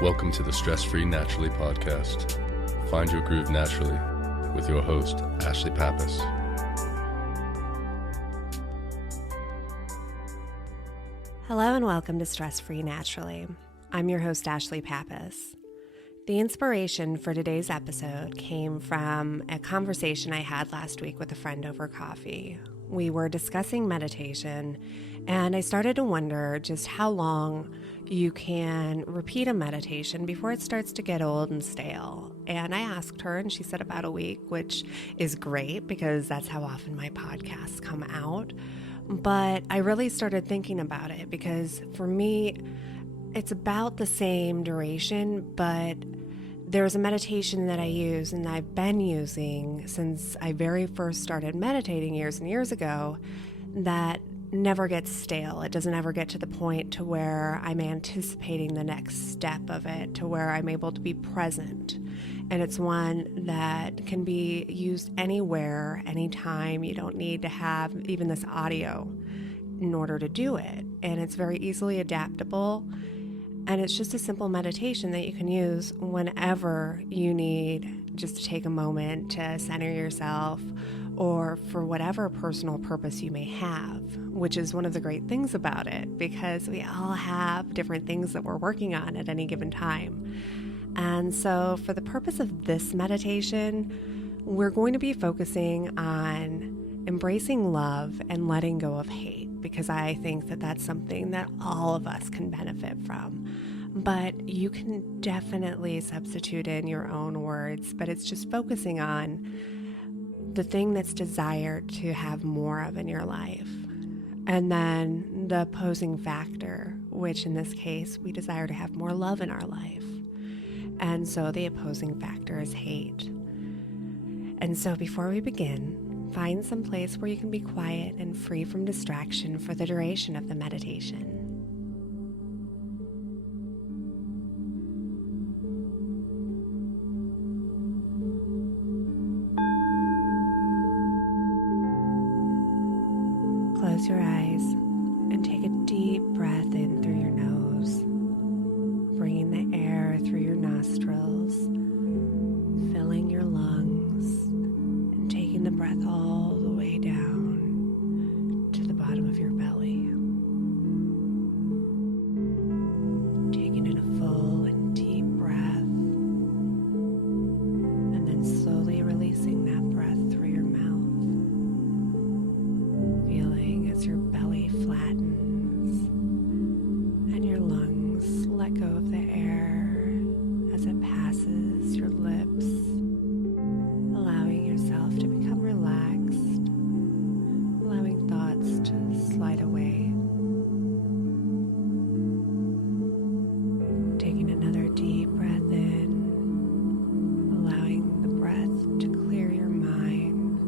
Welcome to the Stress Free Naturally podcast. Find your groove naturally with your host, Ashlie Pappas. Hello and welcome to Stress Free Naturally. I'm your host, Ashlie Pappas. The inspiration for today's episode came from a conversation I had last week with a friend over coffee. We were discussing meditation, and I started to wonder just how long you can repeat a meditation before it starts to get old and stale. And I asked her, and she said about a week, which is great because that's how often my podcasts come out. But I really started thinking about it because for me, it's about the same duration, but there's a meditation that I use and I've been using since I very first started meditating years and years ago that never gets stale. It doesn't ever get to the point to where I'm anticipating the next step of it, to where I'm able to be present. And it's one that can be used anywhere, anytime. You don't need to have even this audio in order to do it. And it's very easily adaptable. And it's just a simple meditation that you can use whenever you need just to take a moment to center yourself or for whatever personal purpose you may have, which is one of the great things about it because we all have different things that we're working on at any given time. And so for the purpose of this meditation, we're going to be focusing on embracing love and letting go of hate because I think that that's something that all of us can benefit from. But you can definitely substitute in your own words, but it's just focusing on the thing that's desired to have more of in your life. And then the opposing factor, which in this case, we desire to have more love in our life. And so the opposing factor is hate. And so before we begin, find some place where you can be quiet and free from distraction for the duration of the meditation. Close your eyes and take a deep breath in through your nose, bringing the air through your nostrils, filling your lungs, and taking the breath all the way down to the bottom of your belly. Taking in a full and deep breath, and then slowly releasing that breath through your mouth. Feeling as your belly flattens and your lungs let go of the air as it passes your lips, allowing yourself to become relaxed, allowing thoughts to slide away. Taking another deep breath in, allowing the breath to clear your mind,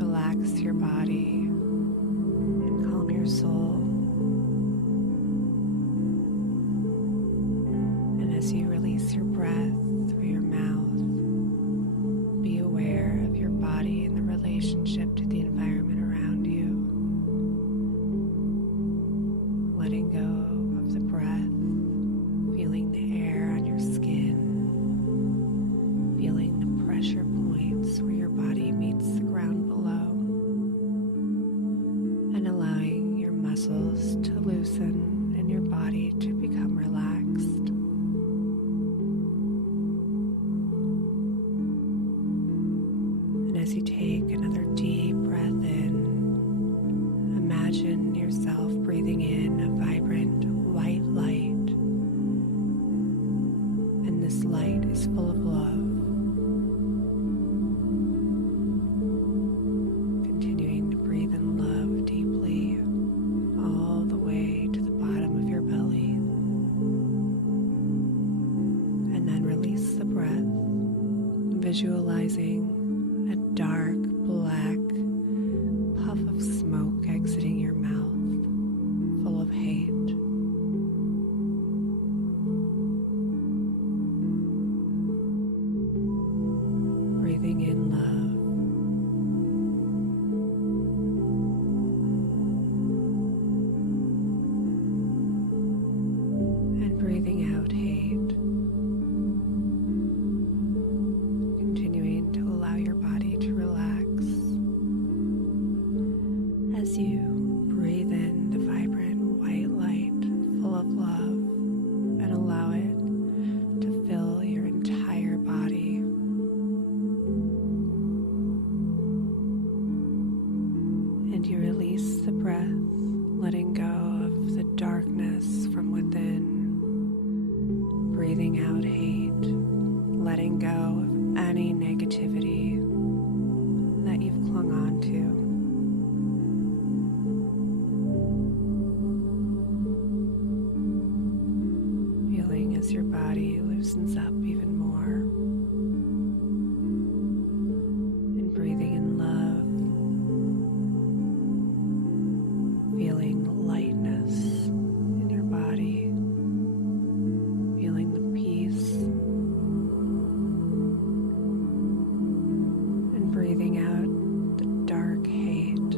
relax your body, and calm your soul. And as you release your breath through your mouth, be aware of your body and the relationship to the environment around you. Letting go of the breath, feeling the air on your skin, feeling the pressure points where your body meets the ground below, and allowing your muscles to loosen and your body to become relaxed. And as you take another deep breath in, imagine yourself breathing in a vibrant white light. And this light is full of love. Continuing to breathe in love deeply all the way to the bottom of your belly. And then release the breath, visualizing a dark black puff of smoke exiting your mouth, full of hate. Breathing in love. And breathing out hate. as you breathe in the vibrant white light full of love and allow it to fill your entire body. And you release the breath, letting go of the darkness from within, breathing out hate, letting go of any negativity that you've clung on to. Feeling as your body loosens up even more, and breathing in love, feeling lightness in your body, feeling the peace, and breathing out the dark hate,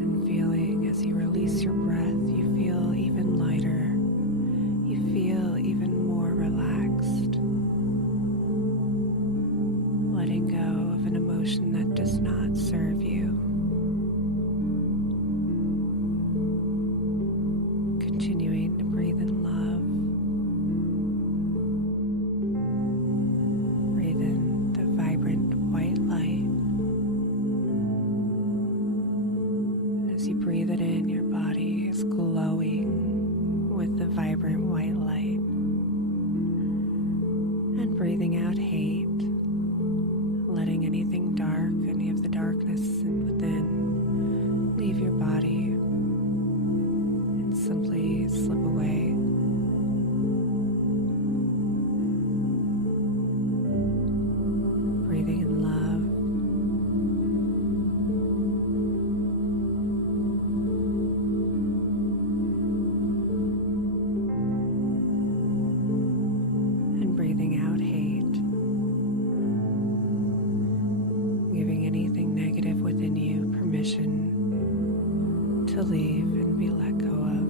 and feeling as you release your breath, you feel even lighter, you feel even more relaxed, letting go of an emotion that does not serve you. Continuing to breathe in love. Breathe in the vibrant white light. And as you breathe it in, your body is glowing with the vibrant white light. And breathing out hate, letting anything dark, any of the darkness within, leave your body and simply slip away. Breathing in love. And breathing out hate. Giving anything negative within you permission to leave and be let go of.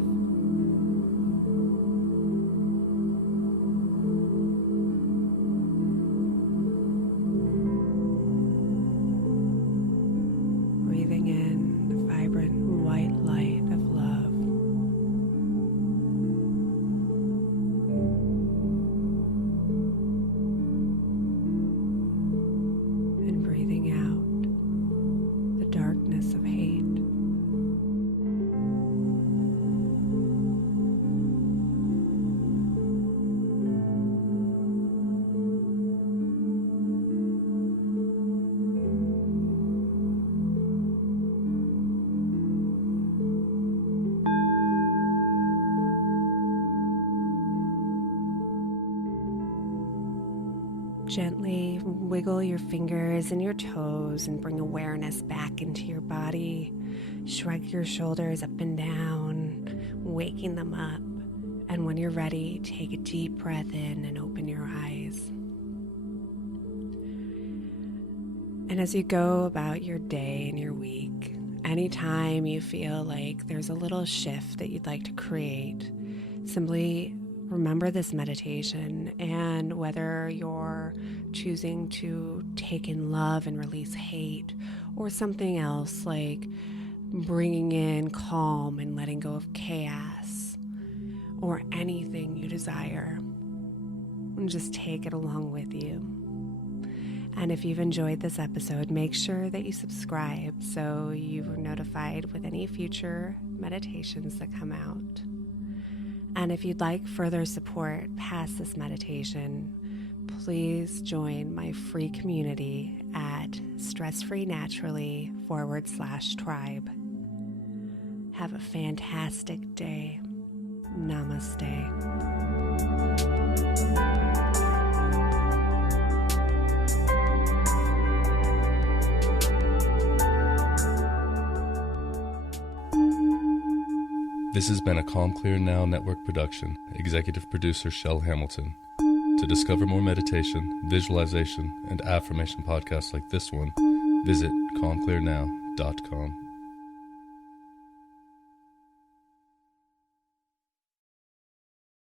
Breathing in the vibrant white light of love. And breathing out the darkness of hate. Gently wiggle your fingers and your toes and bring awareness back into your body. Shrug your shoulders up and down, waking them up. And when you're ready, take a deep breath in and open your eyes. And as you go about your day and your week, anytime you feel like there's a little shift that you'd like to create, simply remember this meditation, and whether you're choosing to take in love and release hate, or something else like bringing in calm and letting go of chaos, or anything you desire, and just take it along with you. And if you've enjoyed this episode, make sure that you subscribe so you're notified with any future meditations that come out. And if you'd like further support past this meditation, please join my free community at stressfreenaturally.com/tribe. Have a fantastic day. Namaste. This has been a Calm Clear Now Network production. Executive producer Shell Hamilton. To discover more meditation, visualization, and affirmation podcasts like this one, visit calmclearnow.com.